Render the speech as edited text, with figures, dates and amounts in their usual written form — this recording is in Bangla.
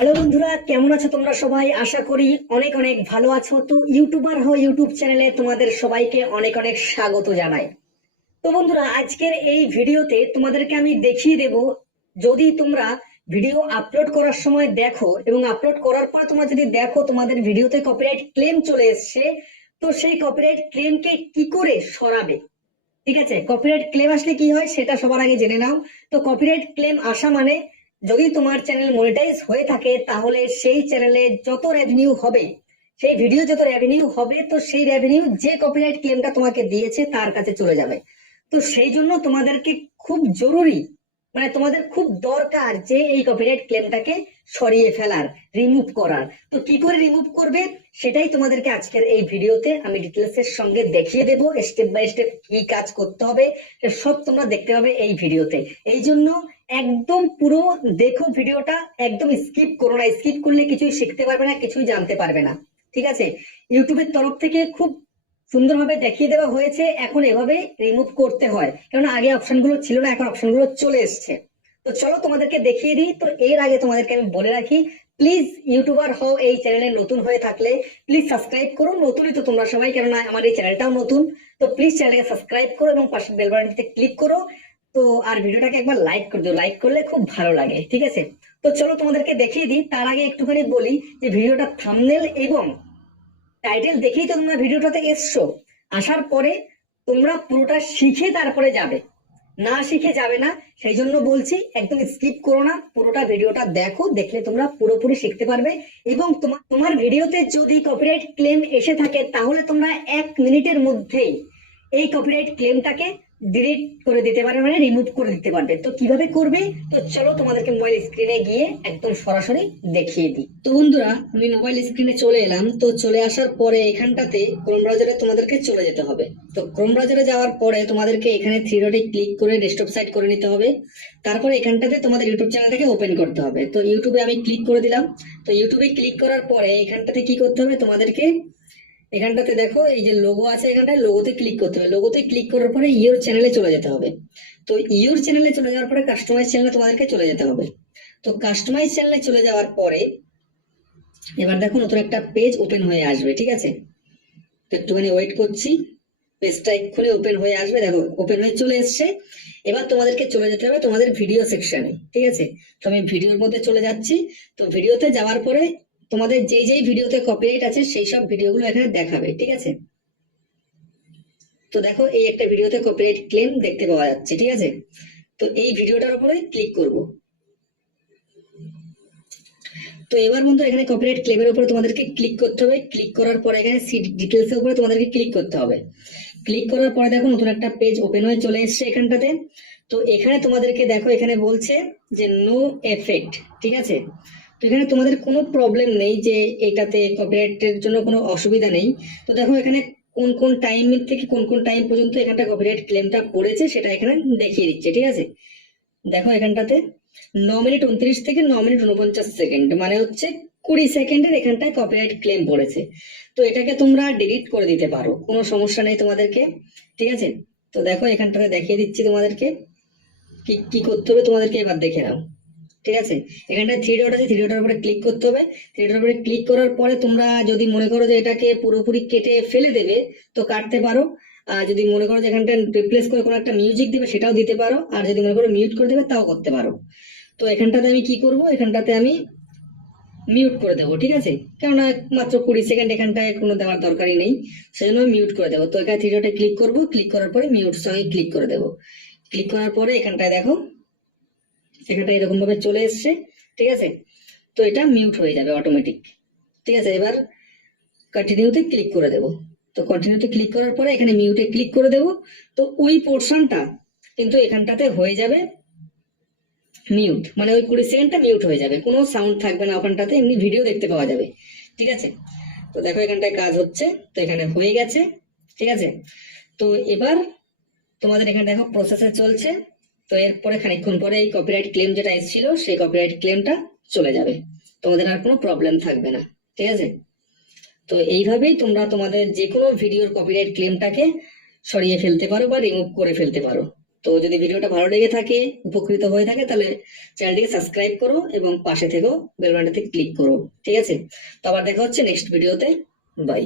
হ্যালো বন্ধুরা, কেমন আছো তোমরা সবাই? আশা করি অনেক অনেক ভালো আছো। তো ইউটিউবার হও ইউটিউব চ্যানেলে তোমাদের সবাইকে অনেক অনেক স্বাগত জানাই। তো বন্ধুরা, আজকের এই ভিডিওতে তোমাদেরকে আমি দেখিয়ে দেব, যদি তোমরা ভিডিও আপলোড করার সময় দেখো এবং আপলোড করার পর তোমরা যদি দেখো তোমাদের ভিডিওতে কপিরাইট ক্লেম চলে এসছে, তো সেই কপিরাইট ক্লেমকে কি করে সরাবে। ঠিক আছে, কপিরাইট ক্লেম আসলে কি হয় সেটা সবার আগে জেনে নাও। তো কপিরাইট ক্লেম আসা মানে, যদি তোমার চ্যানেল মনিটাইজ হয়ে থাকে তাহলে সেই চ্যানেলে যত রেভিনিউ হবে, সেই ভিডিও যত রেভিনিউ হবে, তো সেই রেভিনিউ যে কপিরাইট ক্লেমটা তোমাকে দিয়েছে তার কাছে চলে যাবে। তো সেই জন্য তোমাদেরকে খুব জরুরি, মানে তোমাদের খুব দরকার যে এই কপিরাইট ক্লেমটাকে সরিয়ে ফেলার, রিমুভ করার। তো কি করে রিমুভ করবে সেটাই তোমাদেরকে আজকের এই ভিডিওতে আমি ডিটেলস এর সঙ্গে দেখিয়ে দেব। স্টেপ বাই স্টেপ কি কাজ করতে হবে সব তোমরা দেখতে পাবে এই ভিডিওতে। এই জন্য একদম পুরো দেখো ভিডিওটা, একদম স্কিপ করো না। স্কিপ করলে কিছুই শিখতে পারবে না, কিছুই জানতে পারবে না। ঠিক আছে, ইউটিউবের তরফ থেকে খুব সুন্দরভাবে দেখিয়ে দেওয়া হয়েছে এখন এভাবে রিমুভ করতে হয়, কারণ আগে অপশনগুলো ছিল না, এখন অপশনগুলো চলে এসছে। তো চলো তোমাদেরকে দেখিয়ে দিই। তো এর আগে তোমাদেরকে আমি বলে রাখি, প্লিজ ইউটিউবার হও এই চ্যানেলে নতুন হয়ে থাকলে প্লিজ সাবস্ক্রাইব করো। নতুনই তো তোমরা সবাই, কেননা আমার এই চ্যানেলটাও নতুন। তো প্লিজ চ্যানেলকে সাবস্ক্রাইব করো এবং পাশের বেল বাটনটিতে ক্লিক করো। তো আর ভিডিওটাকে একবার লাইক করে দিও, লাইক করলে খুব ভালো লাগে। ঠিক আছে, তো চলো তোমাদেরকে দেখিয়ে দিই। তার আগে একটুখানি বলি যে ভিডিওটা থাম্বনেল এবং টাইটেল দেখেই তো তোমরা ভিডিওটাতে এসছো। আসার পরে তোমরা পুরোটা শিখে তারপরে যাবে, না শিখে যাবে না। সেই জন্য বলছি একদম স্কিপ করো না, পুরোটা ভিডিওটা দেখো, দেখলে তোমরা পুরোপুরি শিখতে পারবে। এবং তোমার তোমার ভিডিওতে যদি কপিরাইট ক্লেম এসে থাকে তাহলে তোমরা 1 মিনিটের মধ্যেই এই কপিরাইট ক্লেমটাকে ডিলিট করে দিতে পারবে, মানে রিমুভ করে দিতে পারবে। তো কিভাবে করবে, তো চলো তোমাদেরকে মোবাইল স্ক্রিনে গিয়ে একদম সরাসরি দেখিয়ে দিই। তো বন্ধুরা, আমি মোবাইল স্ক্রিনে চলে এলাম। তো চলে আসার পরে এখানটাতে ক্রোম ব্রাউজারে তোমাদেরকে চলে যেতে হবে। তো ক্রোম ব্রাউজারে যাওয়ার পরে তোমাদেরকে এখানে থ্রি ডটে ক্লিক করে ডেস্কটপ সাইট করে নিতে হবে। তারপরে এখানটাতে তোমাদের ইউটিউব চ্যানেলটাকে ওপেন করতে হবে। তো ইউটিউবে আমি ক্লিক করে দিলাম। তো ইউটিউবে ক্লিক করার পরে এখানটাতে কি করতে হবে তোমাদেরকে, এখানটাতে দেখো এই যে লোগো আছে, এখানটায় লোগোতে ক্লিক করতে হবে। লোগোতে ক্লিক করার পরে ইউর চ্যানেলে চলে যেতে হবে। তো ইউর চ্যানেলে চলে যাওয়ার পরে কাস্টমাইজ চ্যানেলে তোমাদেরকে চলে যেতে হবে। তো কাস্টমাইজ চ্যানেলে চলে যাওয়ার পরে এবার দেখো নতুন একটা পেজ ওপেন হয়ে আসবে। ঠিক আছে, তো একটুখানি ওয়েট করছি, পেজটা এক্ষুনি ওপেন হয়ে আসবে। দেখো ওপেন হয়ে চলে এসছে। এবার তোমাদেরকে চলে যেতে হবে তোমাদের ভিডিও সেকশনে। ঠিক আছে, তো আমি ভিডিওর মধ্যে চলে যাচ্ছি। তো ভিডিওতে যাওয়ার পরে তোমাদের যেই যেই ভিডিওতে কপিরাইট আছে সেই সব ভিডিওগুলো এখানে দেখাবে। ঠিক আছে, তো দেখো এই একটা ভিডিওতে কপিরাইট ক্লেম দেখতে পাওয়া যাচ্ছে। ঠিক আছে, তো এই ভিডিওটার উপরে ক্লিক করব। তো এবার বন্ধু এখানে কপিরাইট ক্লেমের উপরে তোমাদেরকে ক্লিক করতে হবে। ক্লিক করার পরে এখানে সি ডিটেলস এর উপরে তোমাদেরকে ক্লিক করতে হবে। ক্লিক করার পরে দেখো নতুন একটা পেজ ওপেন হয়ে চলে এসেছে এখানটাতে। তো এখানে তোমাদেরকে দেখো এখানে বলছে যে নো এফেক্ট। ঠিক আছে, তো এখানে তোমাদের কোনো প্রবলেম নেই, যে এটাতে কপিরাইটের জন্য কোনো অসুবিধা নেই। তো দেখো এখানে কোন কোন টাইম থেকে কোন কোন টাইম পর্যন্ত এখানটা কপিরাইট ক্লেমটা পড়েছে সেটা এখানে দেখিয়ে দিচ্ছে। ঠিক আছে, দেখো এখানটাতে 9 মিনিট 29 থেকে 9 মিনিট 49 সেকেন্ড, মানে হচ্ছে 20 সেকেন্ডের এখানটায় কপিরাইট ক্লেম পড়েছে। তো এটাকে তোমরা ডিলিট করে দিতে পারো, কোনো সমস্যা নেই তোমাদেরকে। ঠিক আছে, তো দেখো এখানটাতে দেখিয়ে দিচ্ছি তোমাদেরকে কি কি করতে হবে, তোমাদেরকে এবার দেখে নাও। ঠিক আছে, এখানটায় থ্রি ডট আছে, থ্রি ডটের উপরে ক্লিক করতে হবে। থ্রি ডটের উপরে ক্লিক করার পরে তোমরা যদি মনে করো যে এটাকে পুরোপুরি কেটে ফেলে দেবে তো কাটতে পারো। আর যদি মনে করো যে এখানটা রিপ্লেস করে কোনো একটা মিউজিক দিবে সেটাও দিতে পারো। আর যদি মনে করো মিউট করে দেবে তাও করতে পারো। তো এখানটাতে আমি কি করব, এখানটাতে আমি মিউট করে দেবো। ঠিক আছে, কেননা মাত্র 20 সেকেন্ড এখানটায় কোনো দেওয়ার দরকারই নেই, সেজন্য আমি মিউট করে দেবো। তো এখানে থ্রি ডটে ক্লিক করবো, ক্লিক করার পরে মিউট সঙ্গে ক্লিক করে দেবো। ক্লিক করার পরে এখানটায় দেখো এখানটা এরকম ভাবে চলে এসছে। ঠিক আছে, তো এটা মিউট হয়ে যাবে অটোমেটিক। ঠিক আছে, এবার কন্টিনিউতে ক্লিক করে দেবো। তো কন্টিনিউতে ক্লিক করার পরে এখানে মিউটে ক্লিক করে দেবো। তো ওই পোর্শনটা কিন্তু এখানটাতে হয়ে যাবে মিউট, মানে ওই 20 সেকেন্ডটা মিউট হয়ে যাবে, কোনো সাউন্ড থাকবে না ওখানটাতে, এমনি ভিডিও দেখতে পাওয়া যাবে। ঠিক আছে, তো দেখো এখানটায় কাজ হচ্ছে, তো এখানে হয়ে গেছে। ঠিক আছে, তো এবার তোমাদের এখানে দেখো প্রসেসে চলছে। তো এরপরে খানিকক্ষণ পরে এই কপিরাইট ক্লেম যেটা এসেছিল সেই কপিরাইট ক্লেমটা চলে যাবে, তোমাদের আর কোনো প্রবলেম থাকবে না। ঠিক আছে, তো এইভাবেই তোমরা তোমাদের যে কোনো ভিডিওর কপিরাইট ক্লেমটাকে সরিয়ে ফেলতে পারো বা রিমুভ করে ফেলতে পারো। তো যদি ভিডিওটা ভালো লেগে থাকে, উপকৃত হয়ে থাকে, তাহলে চ্যানেলটিকে সাবস্ক্রাইব করো এবং পাশে থেকেও বেল বাটনটিতে ক্লিক করো। ঠিক আছে, তো আবার দেখা হচ্ছে নেক্সট ভিডিওতে। বাই।